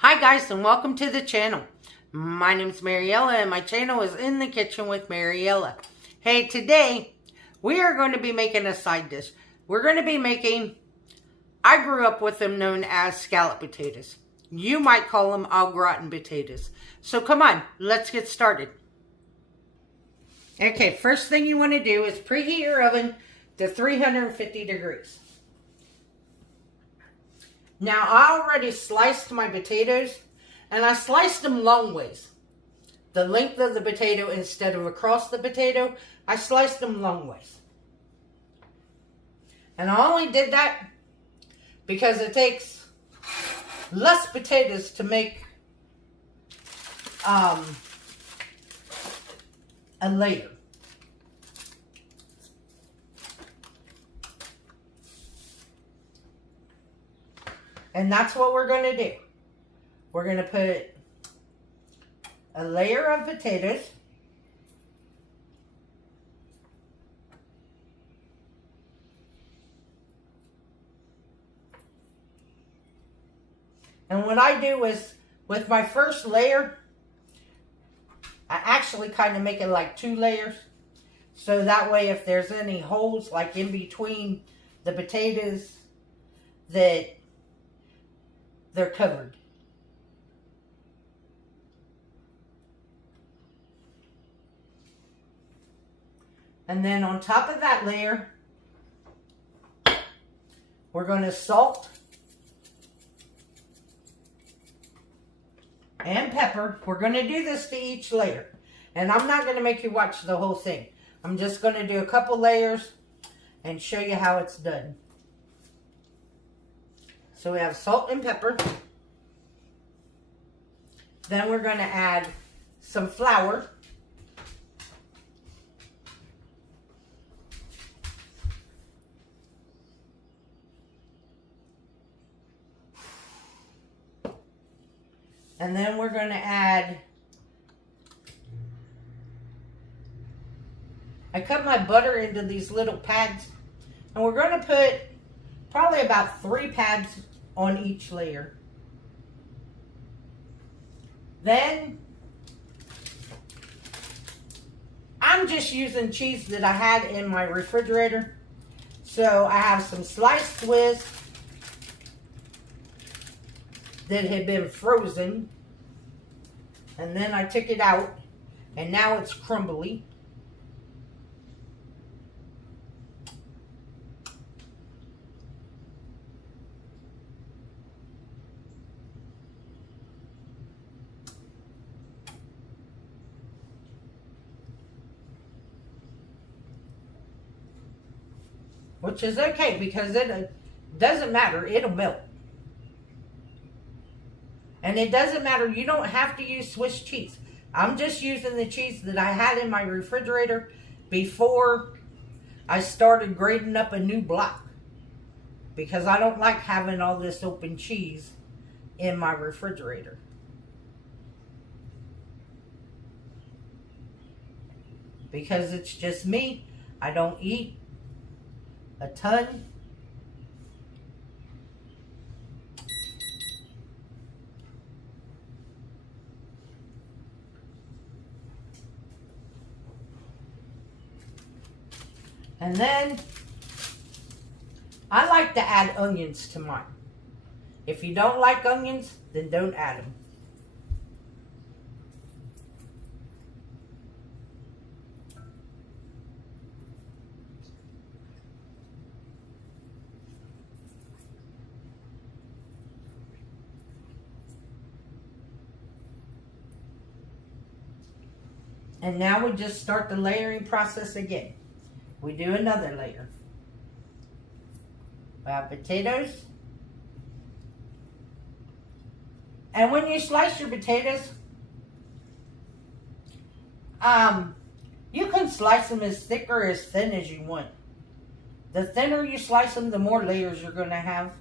Hi guys, and welcome to the channel. My name is Mariella and my channel is In the Kitchen with Mariella. Hey, today we are going to be making a side dish. We're going to be making, I grew up with them known as scallop potatoes. You might call them au gratin potatoes. So come on, let's get started. Okay, first thing you want to do is preheat your oven to 350 degrees. Now, I already sliced my potatoes, and I sliced them long ways. The length of the potato instead of across the potato, I sliced them long ways. And I only did that because it takes less potatoes to make a layer. And that's what we're going to do. We're going to put a layer of potatoes. And what I do is, with my first layer, I actually kind of make it like 2 layers. So that way if there's any holes like in between the potatoes, that they're covered. And then on top of that layer, we're going to salt and pepper. We're going to do this to each layer. And I'm not going to make you watch the whole thing. I'm just going to do a couple layers and show you how it's done. So we have salt and pepper. Then we're going to add some flour. And then we're going to add, I cut my butter into these little pads. And we're going to put probably about 3 pads on each layer. Then, I'm just using cheese that I had in my refrigerator. So I have some sliced Swiss that had been frozen. And then I took it out, and now it's crumbly. Which is okay because it doesn't matter, it'll melt. And it doesn't matter, you don't have to use Swiss cheese. I'm just using the cheese that I had in my refrigerator before I started grating up a new block. Because I don't like having all this open cheese in my refrigerator. Because it's just me, I don't eat a ton. And then I like to add onions to mine. If you don't like onions, then don't add them. And now we just start the layering process again. We do another layer. We have potatoes. And when you slice your potatoes, you can slice them as thick or as thin as you want. The thinner you slice them, the more layers you're going to have.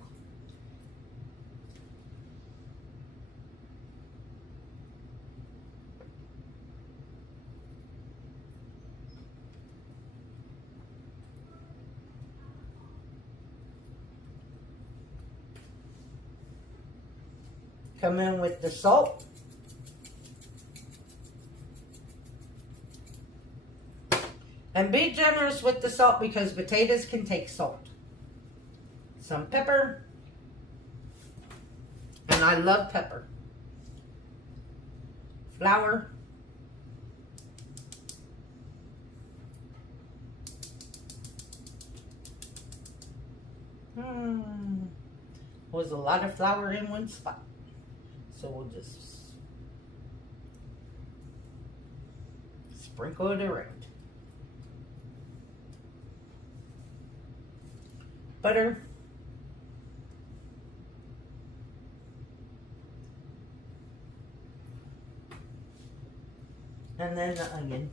come in with the salt. And be generous with the salt because potatoes can take salt. Some pepper. And I love pepper. Flour. Was a lot of flour in one spot. So we'll just sprinkle it around. Butter. And then the onion.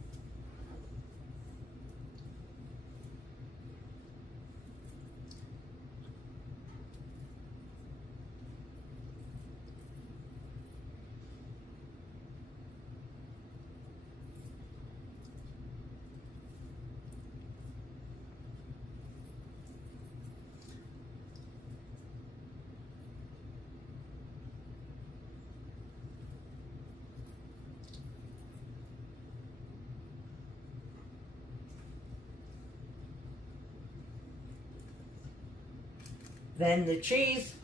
Then the cheese.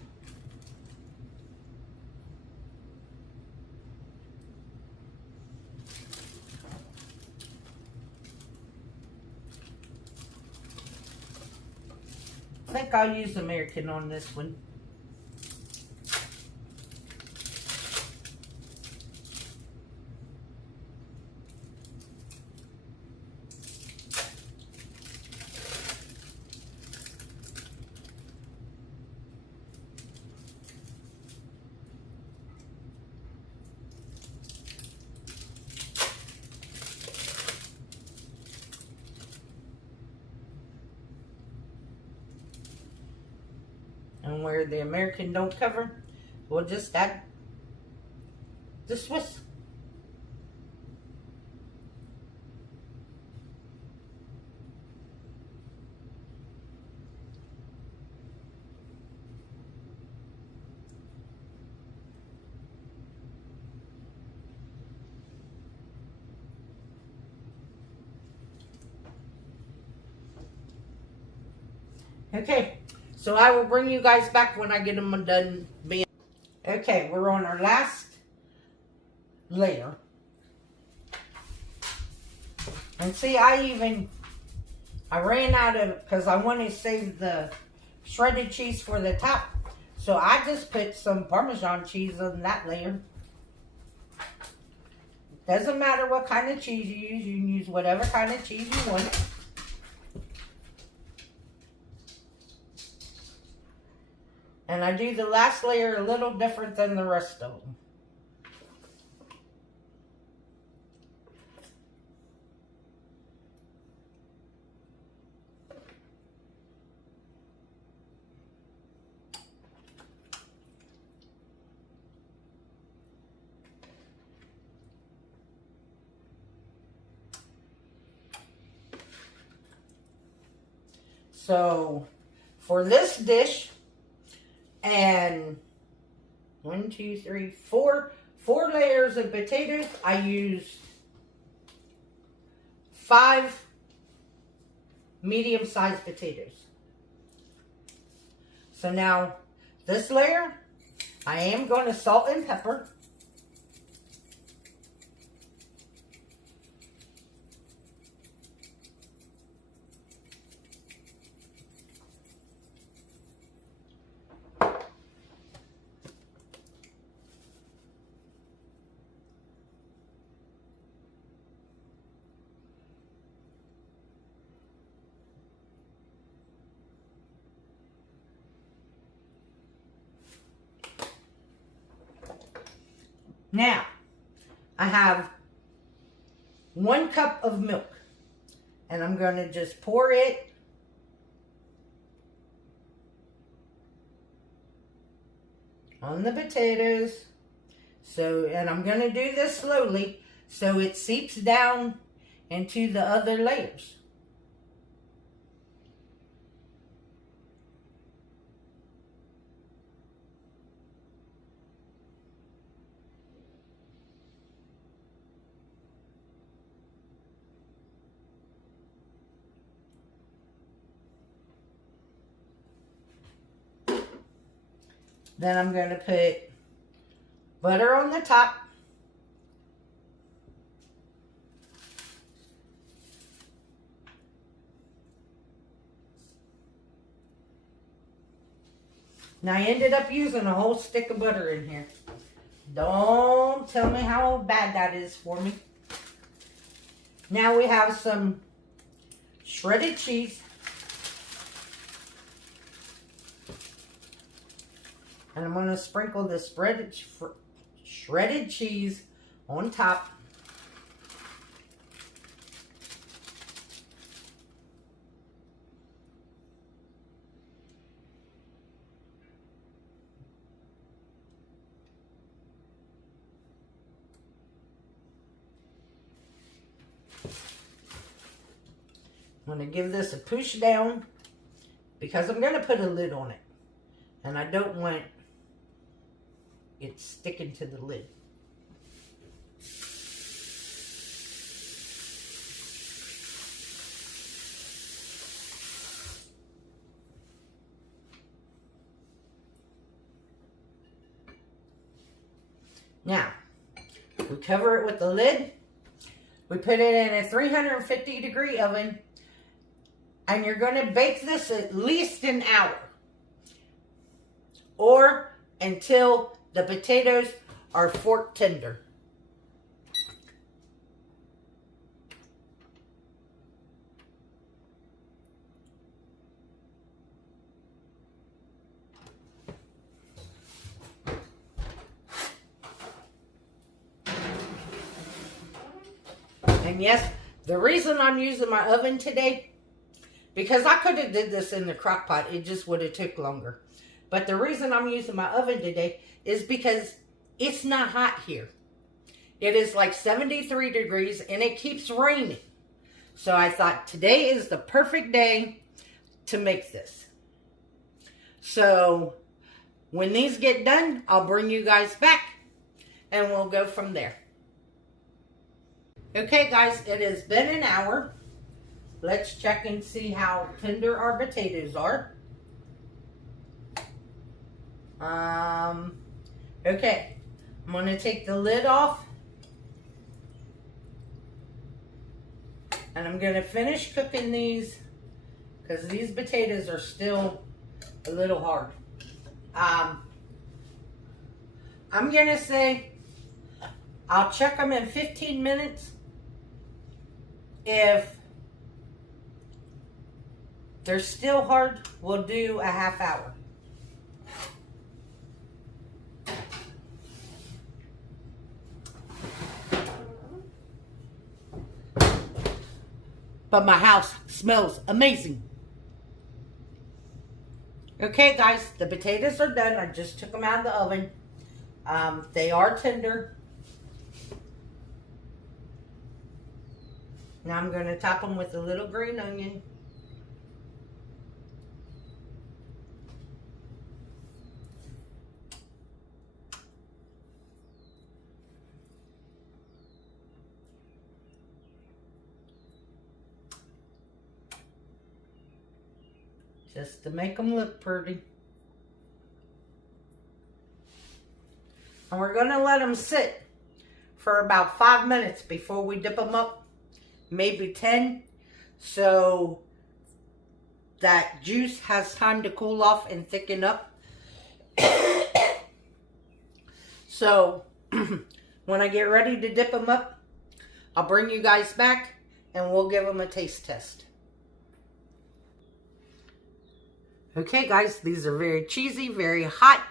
I think I'll use American on this one. And where the American don't cover, we'll just add the Swiss. Okay, so I will bring you guys back when I get them done being. Okay, we're on our last layer. And see, I ran out of, because I want to save the shredded cheese for the top. So I just put some Parmesan cheese on that layer. Doesn't matter what kind of cheese you use. You can use whatever kind of cheese you want. And I do the last layer a little different than the rest of them. So, for this dish, and 1, 2, 3, 4 layers of potatoes, I used 5 medium-sized potatoes. So now, this layer, I am going to salt and pepper. Now, I have 1 cup of milk, and I'm going to just pour it on the potatoes. So, and I'm going to do this slowly so it seeps down into the other layers. Then I'm going to put butter on the top. Now I ended up using a whole stick of butter in here. Don't tell me how bad that is for me. Now we have some shredded cheese. And I'm going to sprinkle this shredded cheese on top. I'm going to give this a push down because I'm going to put a lid on it. And I don't want it sticking to the lid. Now, we cover it with the lid. We put it in a 350-degree oven. And you're going to bake this at least an hour. Or until the potatoes are fork tender. And yes, the reason I'm using my oven today, because I could have did this in the crock pot, it just would have took longer. But the reason I'm using my oven today is because it's not hot here. It is like 73 degrees and it keeps raining. So I thought today is the perfect day to make this. So when these get done, I'll bring you guys back and we'll go from there. Okay guys, it has been an hour. Let's check and see how tender our potatoes are. Okay, I'm going to take the lid off. And I'm going to finish cooking these because these potatoes are still a little hard. I'm going to say I'll check them in 15 minutes. If they're still hard, we'll do a half hour. But my house smells amazing. Okay guys, the potatoes are done. I just took them out of the oven. They are tender. Now I'm going to top them with a little green onion. Just to make them look pretty. And we're going to let them sit for about 5 minutes before we dip them up. Maybe 10. So that juice has time to cool off and thicken up. So when I get ready to dip them up, I'll bring you guys back and we'll give them a taste test. Okay guys, these are very cheesy, very hot.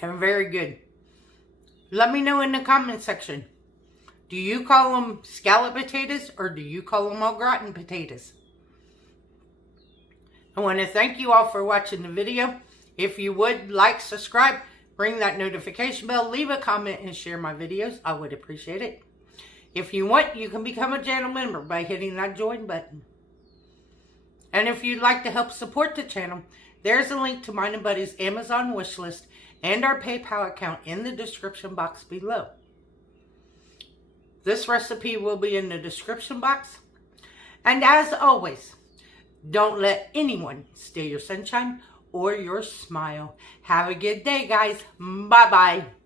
And very good. Let me know in the comment section. Do you call them scallop potatoes or do you call them all gratin potatoes? I want to thank you all for watching the video. If you would like, subscribe, ring that notification bell, leave a comment, and share my videos. I would appreciate it. If you want, you can become a channel member by hitting that join button. And if you'd like to help support the channel, there's a link to mine and Buddy's Amazon wishlist and our PayPal account in the description box below. This recipe will be in the description box. And as always, don't let anyone steal your sunshine or your smile. Have a good day, guys. Bye-bye.